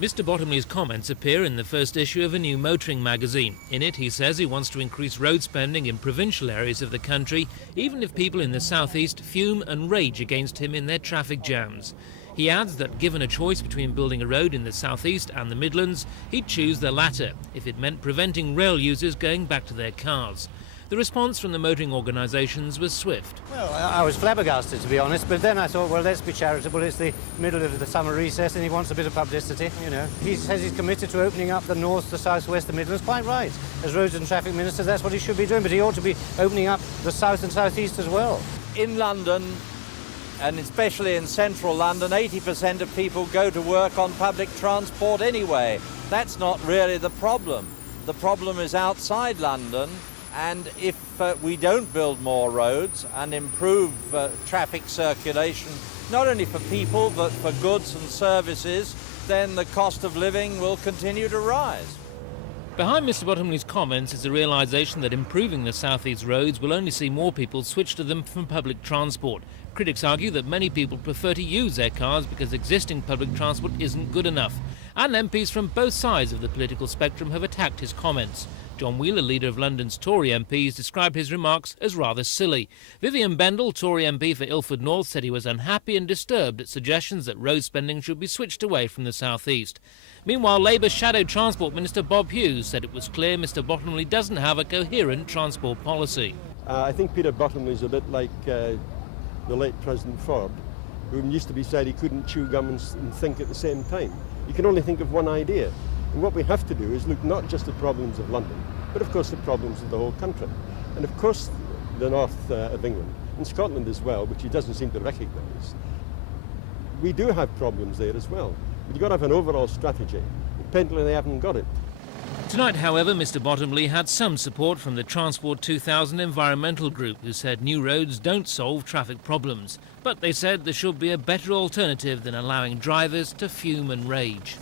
Mr Bottomley's comments appear in the first issue of a new motoring magazine. In it, he says he wants to increase road spending in provincial areas of the country, even if people in the southeast fume and rage against him in their traffic jams. He adds that given a choice between building a road in the southeast and the Midlands, he'd choose the latter, if it meant preventing rail users going back to their cars. The response from the motoring organisations was swift. Well, I was flabbergasted, to be honest, but then I thought, well, let's be charitable. It's the middle of the summer recess and he wants a bit of publicity, you know. He says he's committed to opening up the north, the south, west, the Midlands. Quite right. As Roads and Traffic Minister, that's what he should be doing, but he ought to be opening up the south and southeast as well. In London, and especially in central London, 80% of people go to work on public transport anyway. That's not really the problem. The problem is outside London. And if we don't build more roads and improve traffic circulation, not only for people but for goods and services, then the cost of living will continue to rise. Behind Mr Bottomley's comments is the realisation that improving the southeast roads will only see more people switch to them from public transport. Critics argue that many people prefer to use their cars because existing public transport isn't good enough. And MPs from both sides of the political spectrum have attacked his comments. John Wheeler, leader of London's Tory MPs, described his remarks as rather silly. Vivian Bendel, Tory MP for Ilford North, said he was unhappy and disturbed at suggestions that road spending should be switched away from the south east. Meanwhile, Labour Shadow Transport Minister Bob Hughes said it was clear Mr Bottomley doesn't have a coherent transport policy. I think Peter Bottomley's a bit like the late President Ford, who used to be said he couldn't chew gum and think at the same time. You can only think of one idea. And what we have to do is look not just at problems of London, but of course the problems of the whole country. And of course the north of England, and Scotland as well, which he doesn't seem to recognise. We do have problems there as well. But you've got to have an overall strategy. Apparently they haven't got it. Tonight, however, Mr Bottomley had some support from the Transport 2000 environmental group, who said new roads don't solve traffic problems. But they said there should be a better alternative than allowing drivers to fume and rage.